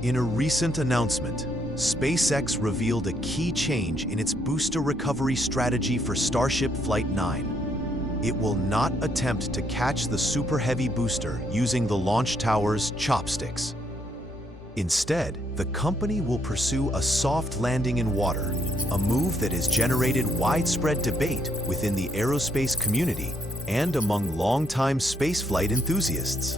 In a recent announcement, SpaceX revealed a key change in its booster recovery strategy for Starship Flight 9. It will not attempt to catch the Super Heavy booster using the launch tower's chopsticks. Instead, the company will pursue a soft landing in water, a move that has generated widespread debate within the aerospace community and among longtime spaceflight enthusiasts.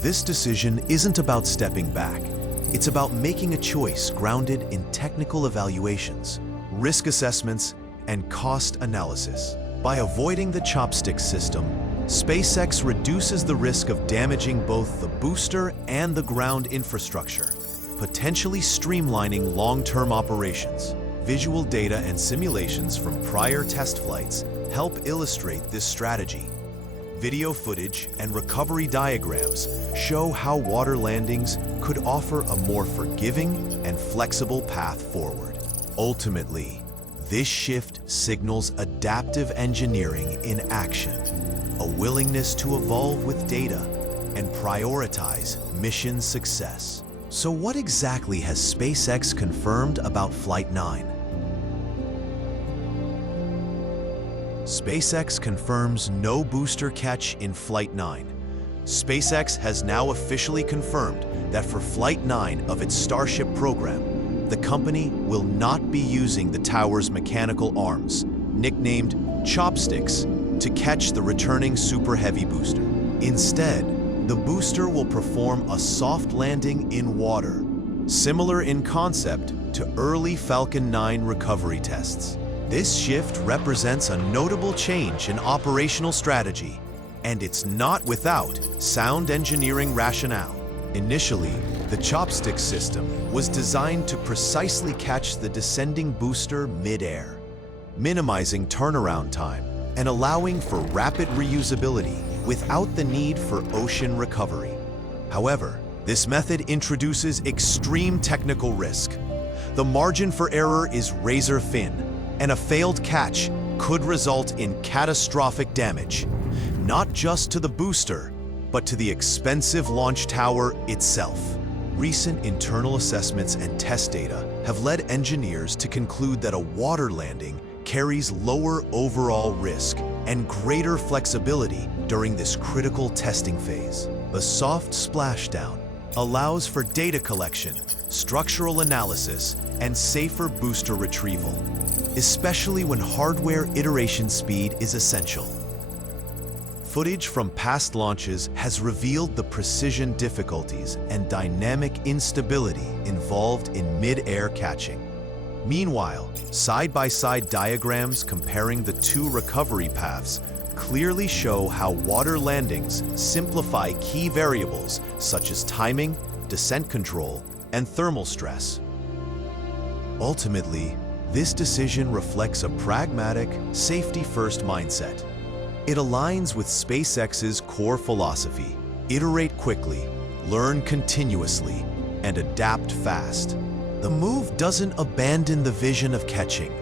This decision isn't about stepping back. It's about making a choice grounded in technical evaluations, risk assessments, and cost analysis. By avoiding the chopstick system, SpaceX reduces the risk of damaging both the booster and the ground infrastructure, potentially streamlining long-term operations. Visual data and simulations from prior test flights help illustrate this strategy. Video footage and recovery diagrams show how water landings could offer a more forgiving and flexible path forward. Ultimately, this shift signals adaptive engineering in action, a willingness to evolve with data and prioritize mission success. So what exactly has SpaceX confirmed about Flight 9? SpaceX confirms no booster catch in Flight 9. SpaceX has now officially confirmed that for Flight 9 of its Starship program, the company will not be using the tower's mechanical arms, nicknamed chopsticks, to catch the returning Super Heavy booster. Instead, the booster will perform a soft landing in water, similar in concept to early Falcon 9 recovery tests. This shift represents a notable change in operational strategy, and it's not without sound engineering rationale. Initially, the chopstick system was designed to precisely catch the descending booster mid-air, minimizing turnaround time and allowing for rapid reusability without the need for ocean recovery. However, this method introduces extreme technical risk. The margin for error is razor thin, and a failed catch could result in catastrophic damage, not just to the booster, but to the expensive launch tower itself. Recent internal assessments and test data have led engineers to conclude that a water landing carries lower overall risk and greater flexibility during this critical testing phase. The soft splashdown allows for data collection, structural analysis, and safer booster retrieval, especially when hardware iteration speed is essential. Footage from past launches has revealed the precision difficulties and dynamic instability involved in mid-air catching. Meanwhile, side-by-side diagrams comparing the two recovery paths clearly show how water landings simplify key variables such as timing, descent control, and thermal stress. Ultimately, this decision reflects a pragmatic, safety-first mindset. It aligns with SpaceX's core philosophy: iterate quickly, learn continuously, and adapt fast. The move doesn't abandon the vision of catching.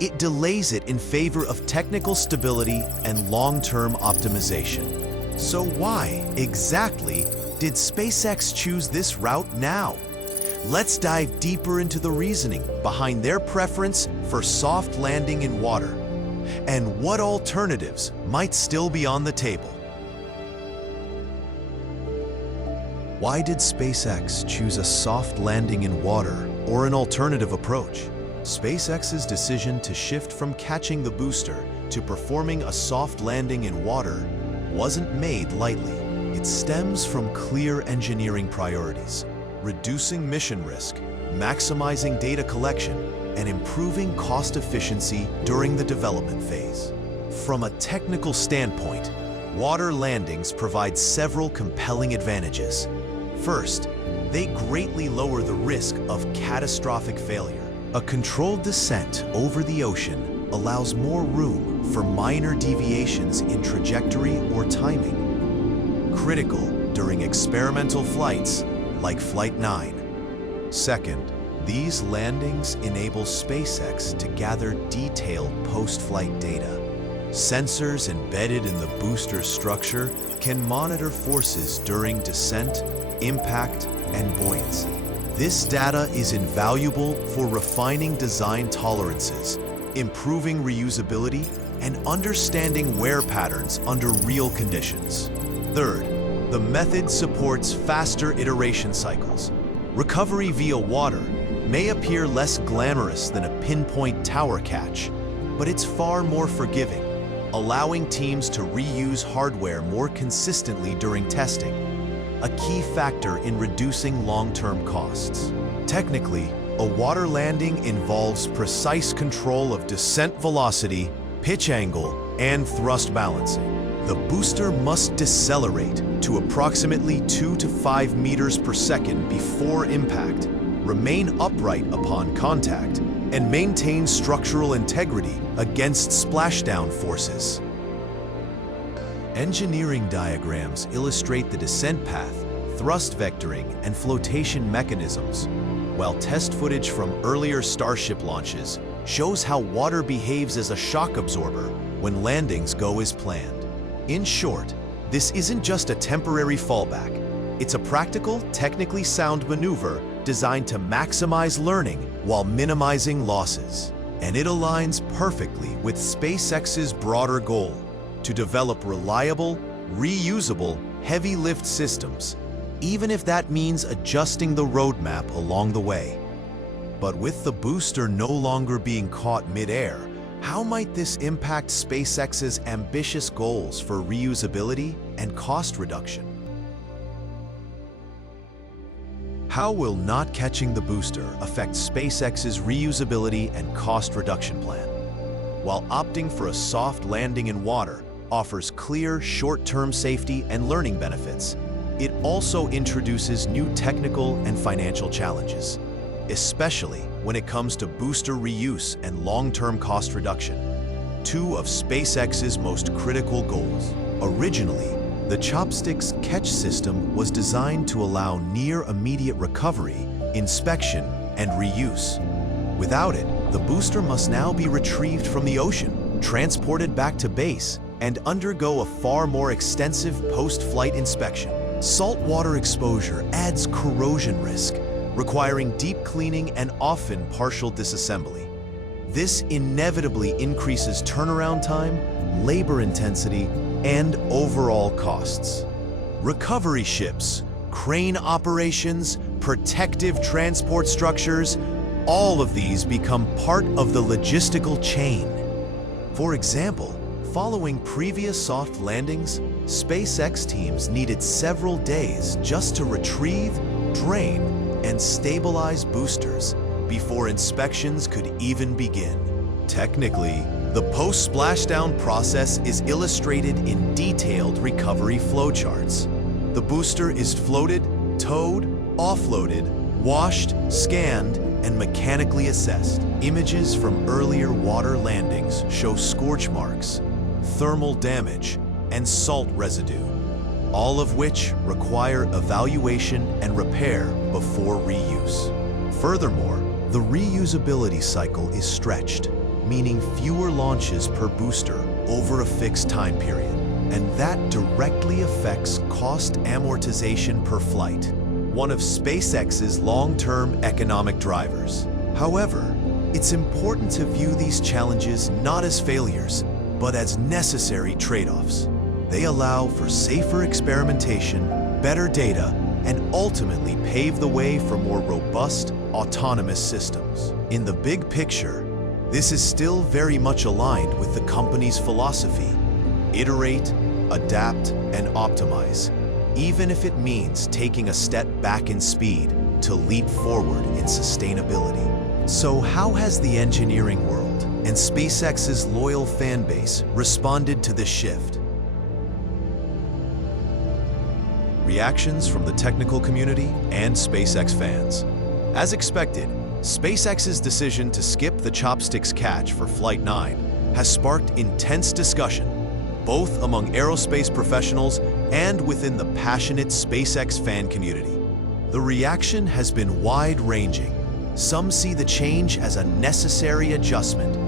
It delays it in favor of technical stability and long-term optimization. So why, exactly, did SpaceX choose this route now? Let's dive deeper into the reasoning behind their preference for soft landing in water, and what alternatives might still be on the table. Why did SpaceX choose a soft landing in water or an alternative approach? SpaceX's decision to shift from catching the booster to performing a soft landing in water wasn't made lightly. It stems from clear engineering priorities: reducing mission risk, maximizing data collection, and improving cost efficiency during the development phase. From a technical standpoint, water landings provide several compelling advantages. First, they greatly lower the risk of catastrophic failure. A controlled descent over the ocean allows more room for minor deviations in trajectory or timing, critical during experimental flights like Flight 9. Second, these landings enable SpaceX to gather detailed post-flight data. Sensors embedded in the booster structure can monitor forces during descent, impact, and buoyancy. This data is invaluable for refining design tolerances, improving reusability, and understanding wear patterns under real conditions. Third, the method supports faster iteration cycles. Recovery via water may appear less glamorous than a pinpoint tower catch, but it's far more forgiving, allowing teams to reuse hardware more consistently during testing, a key factor in reducing long-term costs. Technically, a water landing involves precise control of descent velocity, pitch angle, and thrust balancing. The booster must decelerate to approximately 2 to 5 meters per second before impact, remain upright upon contact, and maintain structural integrity against splashdown forces. Engineering diagrams illustrate the descent path, thrust vectoring, and flotation mechanisms, while test footage from earlier Starship launches shows how water behaves as a shock absorber when landings go as planned. In short, this isn't just a temporary fallback. It's a practical, technically sound maneuver designed to maximize learning while minimizing losses. And it aligns perfectly with SpaceX's broader goal to develop reliable, reusable, heavy lift systems, even if that means adjusting the roadmap along the way. But with the booster no longer being caught mid-air, how might this impact SpaceX's ambitious goals for reusability and cost reduction? How will not catching the booster affect SpaceX's reusability and cost reduction plan? While opting for a soft landing in water offers clear short-term safety and learning benefits, it also introduces new technical and financial challenges, especially when it comes to booster reuse and long-term cost reduction, two of SpaceX's most critical goals. Originally, the chopsticks catch system was designed to allow near immediate recovery, inspection, and reuse. Without it, the booster must now be retrieved from the ocean, transported back to base, and undergo a far more extensive post-flight inspection. Saltwater exposure adds corrosion risk, requiring deep cleaning and often partial disassembly. This inevitably increases turnaround time, labor intensity, and overall costs. Recovery ships, crane operations, protective transport structures, all of these become part of the logistical chain. For example, following previous soft landings, SpaceX teams needed several days just to retrieve, drain, and stabilize boosters before inspections could even begin. Technically, the post-splashdown process is illustrated in detailed recovery flowcharts. The booster is floated, towed, offloaded, washed, scanned, and mechanically assessed. Images from earlier water landings show scorch marks, thermal damage, and salt residue, all of which require evaluation and repair before reuse. Furthermore, the reusability cycle is stretched, meaning fewer launches per booster over a fixed time period, and that directly affects cost amortization per flight, one of SpaceX's long-term economic drivers. However, it's important to view these challenges not as failures, but as necessary trade-offs. They allow for safer experimentation, better data, and ultimately pave the way for more robust, autonomous systems. In the big picture, this is still very much aligned with the company's philosophy: iterate, adapt, and optimize, even if it means taking a step back in speed to leap forward in sustainability. So how has the engineering world and SpaceX's loyal fan base responded to this shift? Reactions from the technical community and SpaceX fans. As expected, SpaceX's decision to skip the chopsticks catch for Flight 9 has sparked intense discussion, both among aerospace professionals and within the passionate SpaceX fan community. The reaction has been wide-ranging. Some see the change as a necessary adjustment.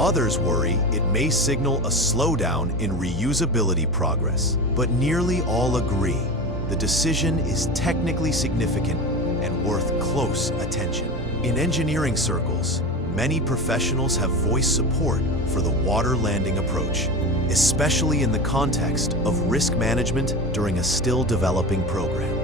Others worry it may signal a slowdown in reusability progress. But nearly all agree the decision is technically significant and worth close attention. In engineering circles, many professionals have voiced support for the water landing approach, especially in the context of risk management during a still developing program.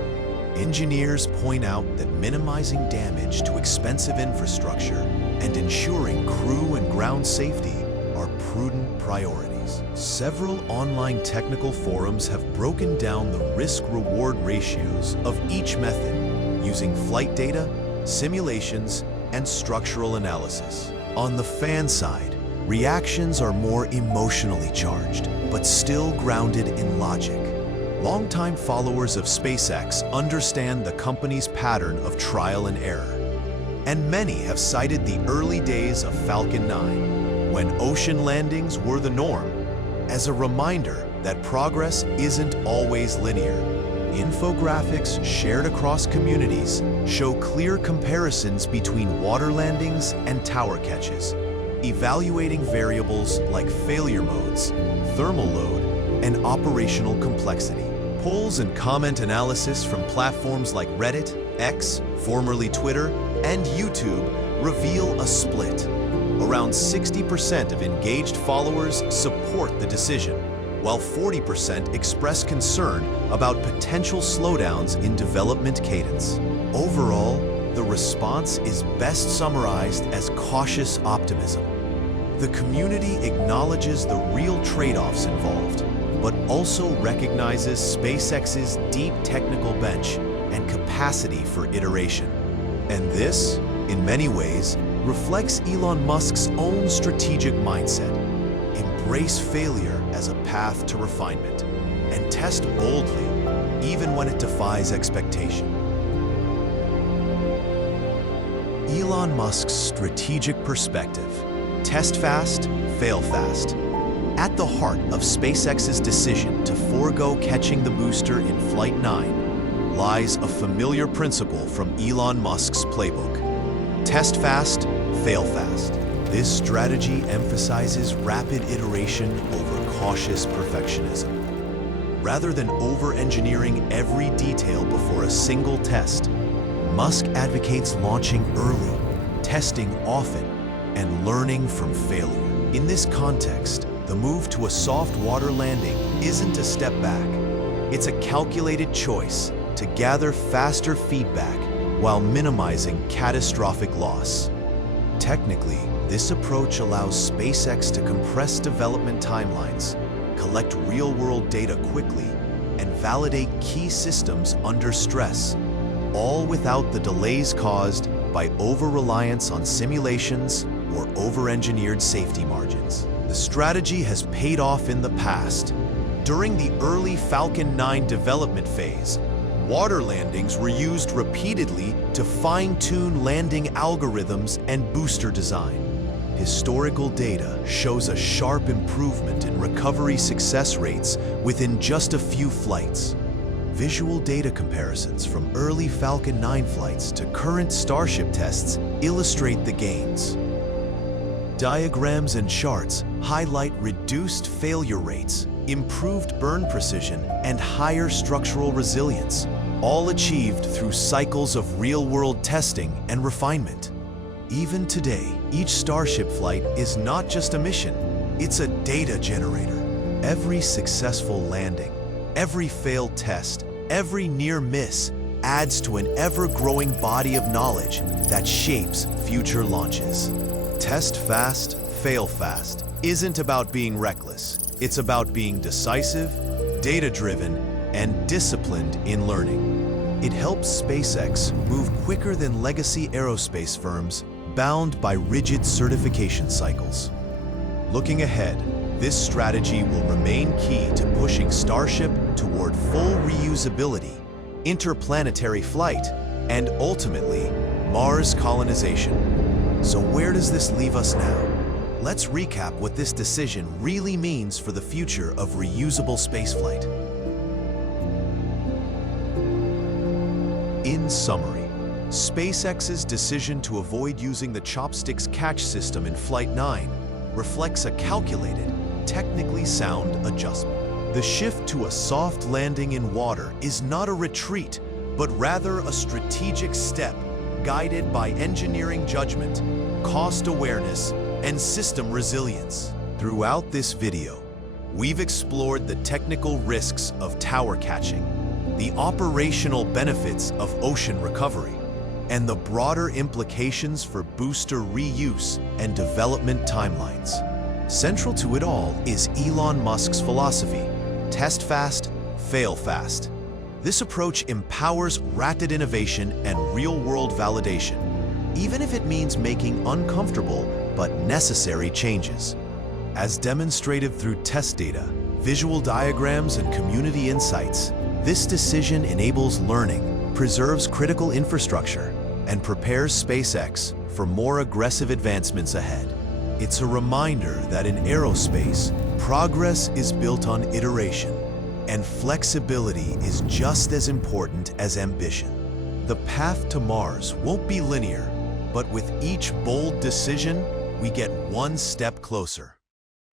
Engineers point out that minimizing damage to expensive infrastructure and ensuring crew and ground safety are prudent priorities. Several online technical forums have broken down the risk-reward ratios of each method using flight data, simulations, and structural analysis. On the fan side, reactions are more emotionally charged, but still grounded in logic. Longtime followers of SpaceX understand the company's pattern of trial and error, and many have cited the early days of Falcon 9, when ocean landings were the norm, as a reminder that progress isn't always linear. Infographics shared across communities show clear comparisons between water landings and tower catches, evaluating variables like failure modes, thermal load, and operational complexity. Polls and comment analysis from platforms like Reddit, X, formerly Twitter, and YouTube reveal a split. Around 60% of engaged followers support the decision, while 40% express concern about potential slowdowns in development cadence. Overall, the response is best summarized as cautious optimism. The community acknowledges the real trade-offs involved, but also recognizes SpaceX's deep technical bench and capacity for iteration. And this, in many ways, reflects Elon Musk's own strategic mindset. Embrace failure as a path to refinement, and test boldly, even when it defies expectation. Elon Musk's strategic perspective: test fast, fail fast. At the heart of SpaceX's decision to forego catching the booster in Flight 9 lies a familiar principle from Elon Musk's playbook: test fast, fail fast. This strategy emphasizes rapid iteration over cautious perfectionism. Rather than over-engineering every detail before a single test, Musk advocates launching early, testing often, and learning from failure. In this context, the move to a soft water landing isn't a step back. It's a calculated choice to gather faster feedback while minimizing catastrophic loss. Technically, this approach allows SpaceX to compress development timelines, collect real-world data quickly, and validate key systems under stress, all without the delays caused by over-reliance on simulations or over-engineered safety margins. The strategy has paid off in the past. During the early Falcon 9 development phase, water landings were used repeatedly to fine-tune landing algorithms and booster design. Historical data shows a sharp improvement in recovery success rates within just a few flights. Visual data comparisons from early Falcon 9 flights to current Starship tests illustrate the gains. Diagrams and charts highlight reduced failure rates, improved burn precision, and higher structural resilience, all achieved through cycles of real-world testing and refinement. Even today, each Starship flight is not just a mission, it's a data generator. Every successful landing, every failed test, every near miss adds to an ever-growing body of knowledge that shapes future launches. Test fast, fail fast isn't about being reckless. It's about being decisive, data-driven, and disciplined in learning. It helps SpaceX move quicker than legacy aerospace firms bound by rigid certification cycles. Looking ahead, this strategy will remain key to pushing Starship toward full reusability, interplanetary flight, and ultimately, Mars colonization. So where does this leave us now? Let's recap what this decision really means for the future of reusable spaceflight. In summary, SpaceX's decision to avoid using the chopsticks catch system in Flight 9 reflects a calculated, technically sound adjustment. The shift to a soft landing in water is not a retreat, but rather a strategic step guided by engineering judgment, cost awareness, and system resilience. Throughout this video, we've explored the technical risks of tower catching, the operational benefits of ocean recovery, and the broader implications for booster reuse and development timelines. Central to it all is Elon Musk's philosophy: test fast, fail fast. This approach empowers rapid innovation and real-world validation, even if it means making uncomfortable but necessary changes. As demonstrated through test data, visual diagrams, and community insights, this decision enables learning, preserves critical infrastructure, and prepares SpaceX for more aggressive advancements ahead. It's a reminder that in aerospace, progress is built on iteration, and flexibility is just as important as ambition. The path to Mars won't be linear, but with each bold decision, we get one step closer.